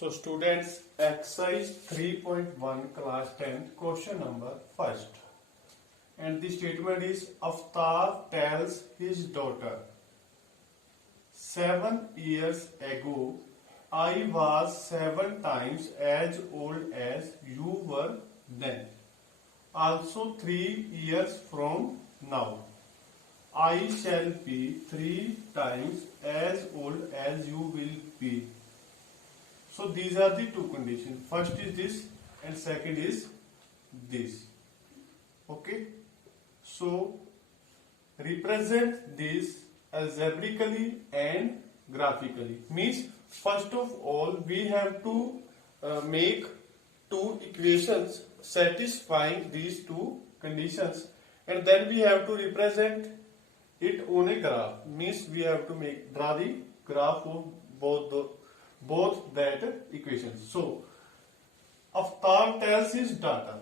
So students, exercise 3.1 class 10 question number first. And the statement is Aftab tells his daughter, 7 years ago I was 7 times as old as you were then. Also 3 years from now I shall be 3 times as old as you will be. So these are the two conditions. First is this and second is this. Okay. So represent this algebraically and graphically. Means first of all we have to make two equations satisfying these two conditions, and then we have to represent it on a graph. Means we have to draw the graph of both that equations. So Aftab tells his daughter,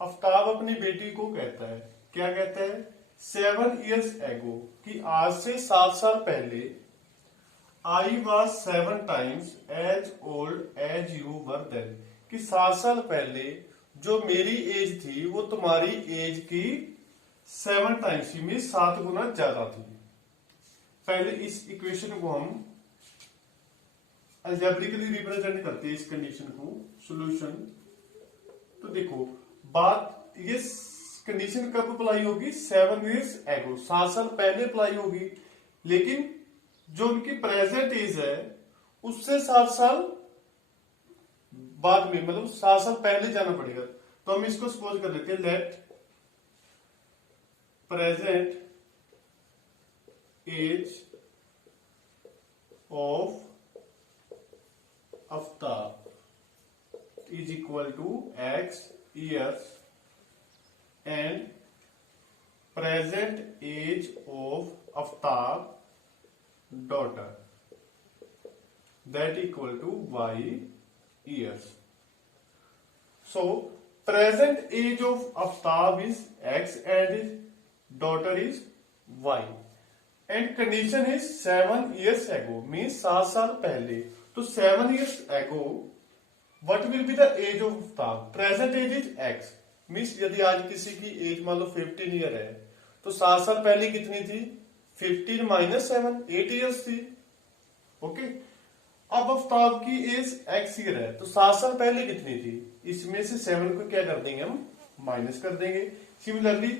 Aftab अपनी बेटी को कहता है, क्या कहता है? 7 years ago, कि आज से 7 साल पहले, I was 7 times as old as you were then, कि 7 साल पहले जो मेरी एज थी वो तुम्हारी एज की 7 टाइम्स थी, मीन 7 गुना ज्यादा थी. पहले इस इक्वेशन को हम अलजेब्रिकली रिप्रेजेंट करते हैं, इस कंडीशन को. सॉल्यूशन तो देखो, बात ये कंडीशन कब अप्लाई होगी? 7 years ago, 7 साल पहले अप्लाई होगी. लेकिन जो उनकी प्रेजेंट एज है उससे 7 साल बाद में, मतलब 7 साल पहले जाना पड़ेगा. तो हम इसको सपोज कर लेते हैं, let present age of Aftab is equal to x years and present age of Aftab daughter, that equal to y years. So present age of Aftab is x and his daughter is y, and condition is 7 years ago, means 7 साल पहले. तो 7 years ago what will be the age of Aftab? Present age is x, means यदि आज किसी की as मान लो 15 year है तो 7 साल पहले कितनी थी? 15 माइनस 7, 8 ईयर्स थी. ओके. अब आफ्ताब की एज x ईयर है तो 7 साल पहले कितनी थी? इसमें से 7 को क्या कर देंगे हम? माइनस कर देंगे. Similarly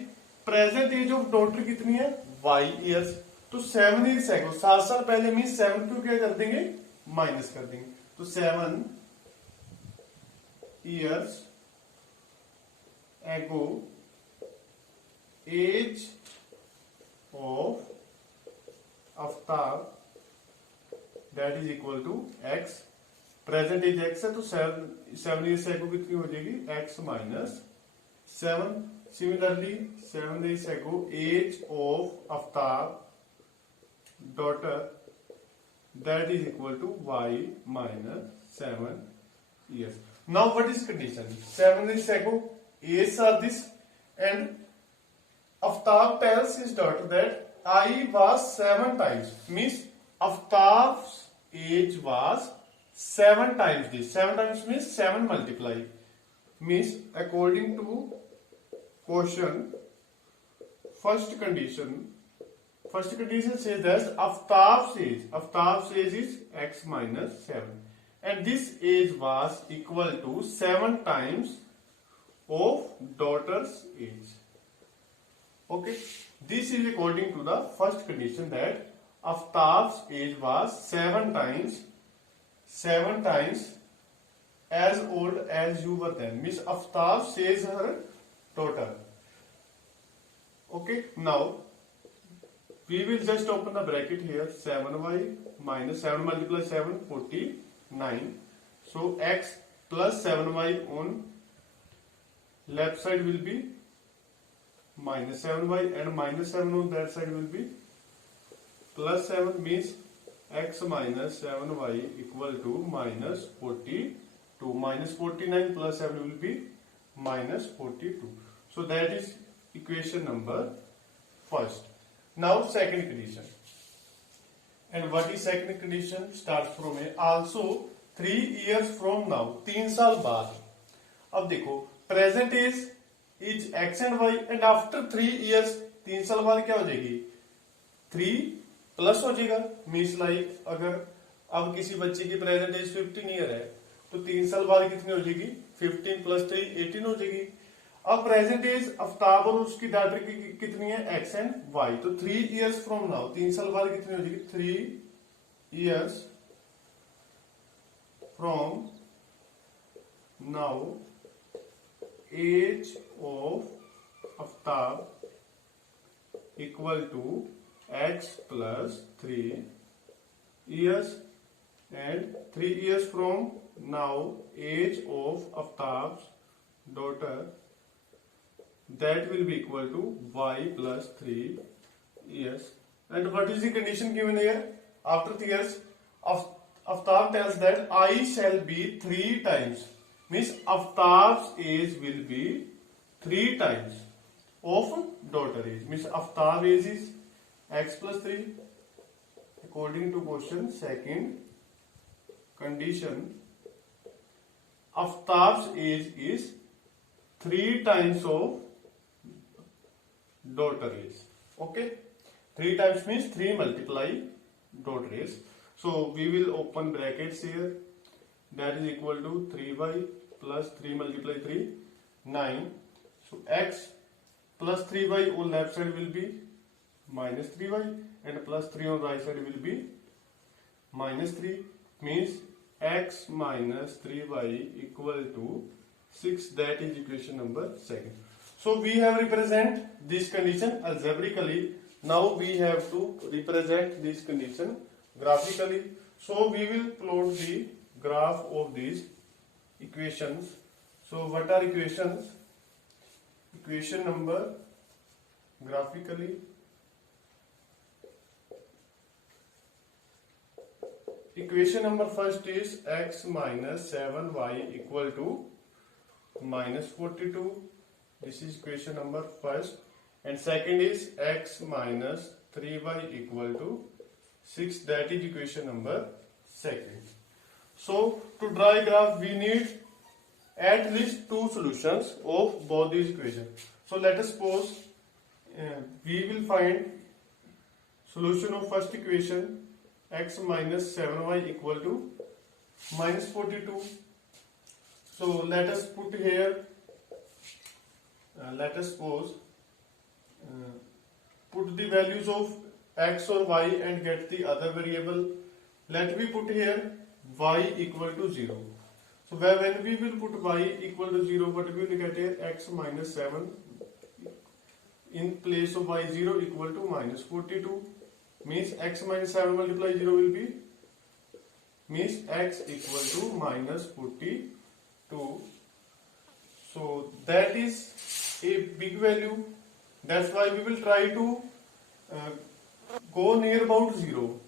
present age of daughter कितनी है? y years. तो 7 ईयर्स है 7 साल पहले, मीन्स 7 को क्या कर देंगे? माइनस कर देंगे. तो 7 years ago age of Aftab, that is equal to x. Present age x है तो 7 years ago कितनी हो जाएगी? x minus 7. Similarly 7 years ago age of Aftab daughter, that is equal to y minus 7 years. Now what is condition? 7 years ago age are this, and Aftab tells his daughter that I was 7 times, means Aftab's age was 7 times this. 7 times means 7 multiply, means according to question first condition says that Aftab's age is x minus 7. And this age was equal to 7 times of daughter's age. Okay. This is according to the first condition, that Aftab's age was 7 times as old as you were then. Means Aftab says her daughter. Okay. Now we will just open the bracket here. 7y minus 7 multiply 7, 49. So x plus 7y on left side will be minus 7y, and minus 7 on that side will be plus 7, means x minus 7y equal to minus 42. Minus 49 plus 7 will be minus 42. So that is equation number first. Now second condition. And what is second condition? Starts from a. Also 3 years from now, 3 साल बाद। अब देखो present is X and Y and after 3 years, 3 साल बाद क्या हो जाएगी 3 plus हो जाएगा। मीन्स लाइक अगर अब किसी बच्चे की प्रेजेंट एज 15 ईयर है तो 3 साल बाद कितनी हो जाएगी 15 प्लस 3 18 हो जाएगी। अब प्रेजेंट एज आफ्ताब और उसकी डॉटर की कितनी है एक्स एंड वाई, तो 3 years फ्रॉम नाउ 3 साल बाद कितनी हो जाएगी 3 years from now age of Aftab equal to X plus 3 years and 3 years from now age of Aftab's daughter, that will be equal to y plus 3 years. And what is the condition given here? After 3 years, Aftab tells that I shall be 3 times. Means Aftab's age will be 3 times of daughter age. Means Aftab age is x plus 3. According to question second condition, Aftab's age is 3 times of daughter age. Okay, 3 times means 3 multiply daughter age. So we will open brackets here. That is equal to 3y plus 3 multiply 3 9. So x plus 3y on left side will be minus 3y and plus 3 on right side will be minus 3. Means x minus 3y equal to 6. That is equation number 2. So we have represent this condition algebraically. Now we have to represent this condition graphically. So we will plot the graph of these equations. So what are equations? Equation number graphically. Equation number first is x minus 7y equal to minus 42. This is equation number first. And second is x minus 3y equal to 6. That is equation number second. So to draw a graph we need at least 2 solutions of both these equations. So let us suppose we will find solution of first equation x minus 7y equal to minus 42. So let us put here, let us suppose put the values of x or y and get the other variable. Let me put here y equal to 0. So when we will put y equal to 0, what we will get here x minus 7 in place of y 0 equal to minus 42. Means x minus 7 multiply 0 will be, means x equal to minus 42. So that is a big value. That's why we will try to go near about 0.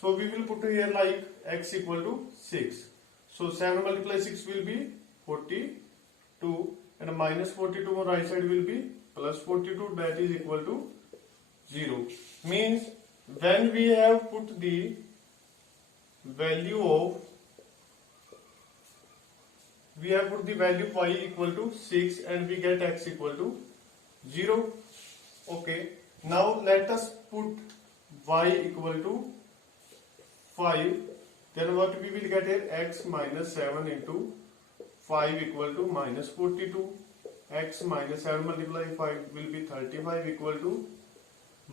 So we will put here like x equal to 6. So 7 multiply 6 will be 42 and minus 42 on right side will be plus 42. That is equal to 0. Means when we have put the value of y equal to 6 and we get x equal to 0. Okay, now let us put y equal to 5. Then what we will get here x minus 7 into 5 equal to minus 42. X minus 7 multiply 5 will be 35 equal to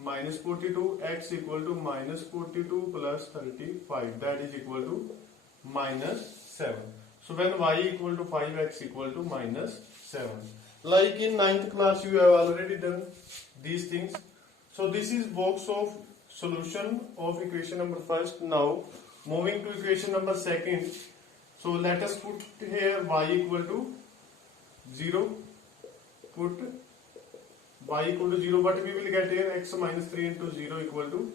minus 42. X equal to minus 42 plus 35, that is equal to minus 7. So when y equal to 5, x equal to minus 7. Like in 9th class you have already done these things. So this is box of solution of equation number first. Now moving to equation number second. So let us put here y equal to 0. Put y equal to 0, but we will get here x minus 3 into 0 equal to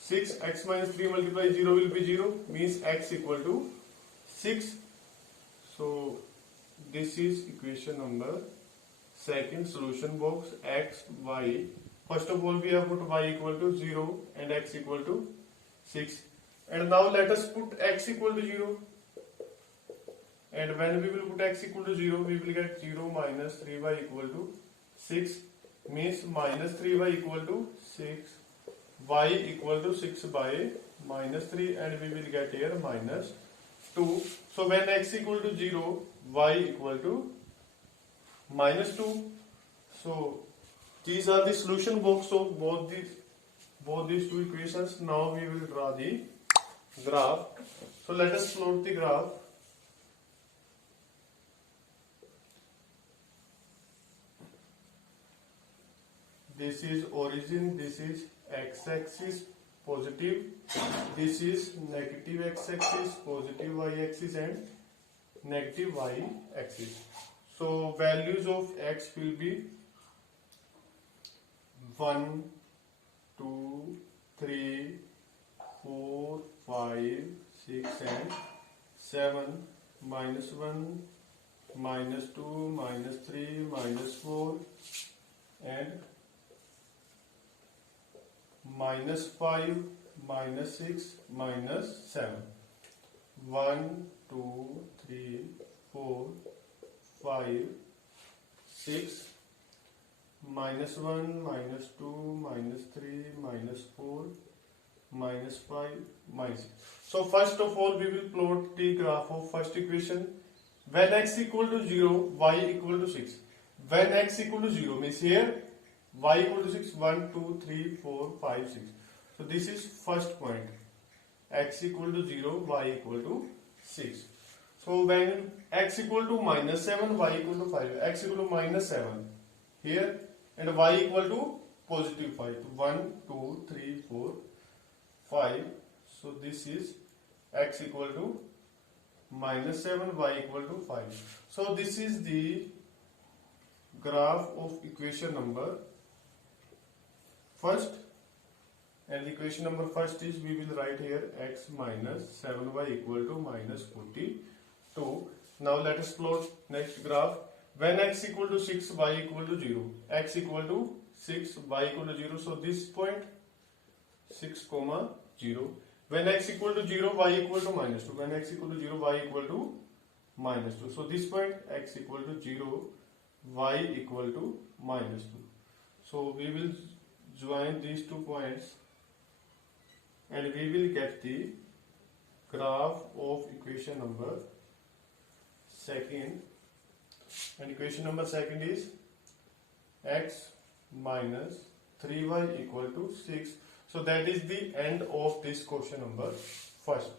6. X minus 3 multiply 0 will be 0, means x equal to 6. So this is equation number second, solution box x, y. First of all we have put y equal to 0 and x equal to 6. And now let us put x equal to 0. and when we will put x equal to 0, we will get 0 minus 3y equal to 6, means minus 3y equal to 6, y equal to 6 by minus 3, and we will get here minus 2. So when x equal to 0, y equal to minus 2. So these are the solution box of both these two equations. Now we will draw the graph. So let us plot the graph. This is origin, this is x-axis positive, this is negative x-axis, positive y-axis, and negative y-axis. So values of x will be 1, 2, 3, 4, 5, 6, and 7, minus 1, minus 2, minus 3, minus 4, and minus 5, minus 6, minus 7. 1, 2, 3, 4, 5, 6, minus 1, minus 2, minus 3, minus 4, minus 5, minus 6. So first of all, we will plot the graph of first equation. When x equal to 0, y equal to 6. When x equal to 0 means here y equal to 6, 1, 2, 3, 4, 5, 6. So this is first point. X equal to 0, y equal to 6. So when x equal to minus 7, y equal to 5. X equal to minus 7 here, and y equal to positive 5. 1, 2, 3, 4, 5. So this is x equal to minus 7, y equal to 5. So this is the graph of equation number first, and the equation number first is, we will write here x minus 7y equal to minus 42. Now let us plot next graph. When x equal to 6, y equal to 0. X equal to 6, y equal to 0. So this point 6, 0. When x equal to 0, y equal to minus 2. When x equal to 0, y equal to minus 2. So this point x equal to 0, y equal to minus 2. So we will join these 2 points and we will get the graph of equation number second. And equation number second is x minus 3y equal to 6. So that is the end of this question number first.